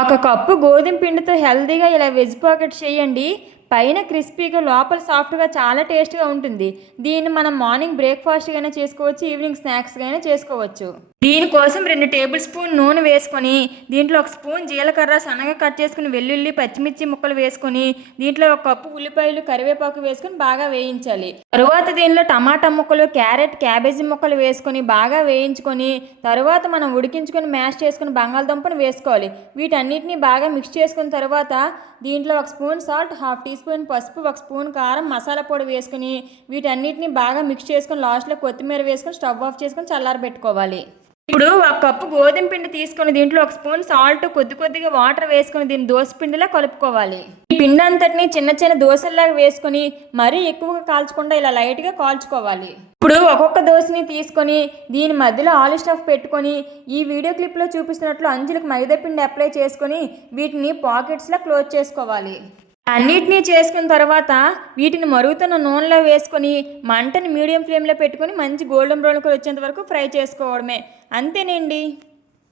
ఒక కప్పు గోధుమ పిండితో హెల్తీగా ఇలా వెజ్ పాకెట్స్ చేయండి. పైన క్రిస్పీగా లోపల సాఫ్ట్గా చాలా టేస్ట్గా ఉంటుంది. దీన్ని మనం మార్నింగ్ బ్రేక్ఫాస్ట్గానే చేసుకోవచ్చు, ఈవినింగ్ స్నాక్స్గానే చేసుకోవచ్చు. దీనికోసం 2 టేబుల్ స్పూన్ నూనె వేసుకొని దీంట్లో 1 స్పూన్ జీలకర్ర సన్నగా కట్ చేసుకుని వెల్లుల్లి పచ్చిమిర్చి ముక్కలు వేసుకొని దీంట్లో 1 కప్పు ఉల్లిపాయలు కరివేపాకు వేసుకొని బాగా వేయించాలి. తరువాత దీనిలో టమాటా ముక్కలు క్యారెట్ క్యాబేజీ ముక్కలు వేసుకొని బాగా వేయించుకొని తరువాత మనం ఉడికించుకొని మ్యాష్ చేసుకుని బంగాళదుంపను వేసుకోవాలి. వీటన్నిటిని బాగా మిక్స్ చేసుకున్న తర్వాత దీంట్లో 1 స్పూన్ సాల్ట్, 1/2 టీ స్పూన్ పసుపు, 1 స్పూన్ కారం, మసాలా పొడి వేసుకుని వీటన్నిటిని బాగా మిక్స్ చేసుకొని లాస్ట్లో కొత్తిమీర వేసుకొని స్టవ్ ఆఫ్ చేసుకొని చల్లారబెట్టుకోవాలి. ఇప్పుడు 1 కప్పు గోధుమ పిండి తీసుకొని దీంట్లో 1 స్పూన్ సాల్ట్ కొద్దిగా వాటర్ వేసుకొని దీన్ని దోశ పిండిలా కలుపుకోవాలి. ఈ పిండి అంతటిని చిన్న చిన్న దోశల్లాగా వేసుకొని మరీ ఎక్కువగా కాల్చకుండా ఇలా లైట్గా కాల్చుకోవాలి. ఇప్పుడు ఒక్కొక్క దోశని తీసుకొని దీని మధ్యలో ఆలు స్టఫ్ పెట్టుకొని ఈ వీడియో క్లిప్లో చూపిస్తున్నట్లు అంచులకు మైదా పిండి అప్లై చేసుకొని వీటిని పాకెట్స్లా క్లోజ్ చేసుకోవాలి. అన్నిటినీ చేసుకున్న తర్వాత వీటిని మరుగుతున్న నూనెలో వేసుకొని మంటని మీడియం ఫ్లేమ్లో పెట్టుకొని మంచి గోల్డెన్ బ్రౌన్ కలర్ వచ్చేంత వరకు ఫ్రై చేసుకోవడమే. అంతేనండి.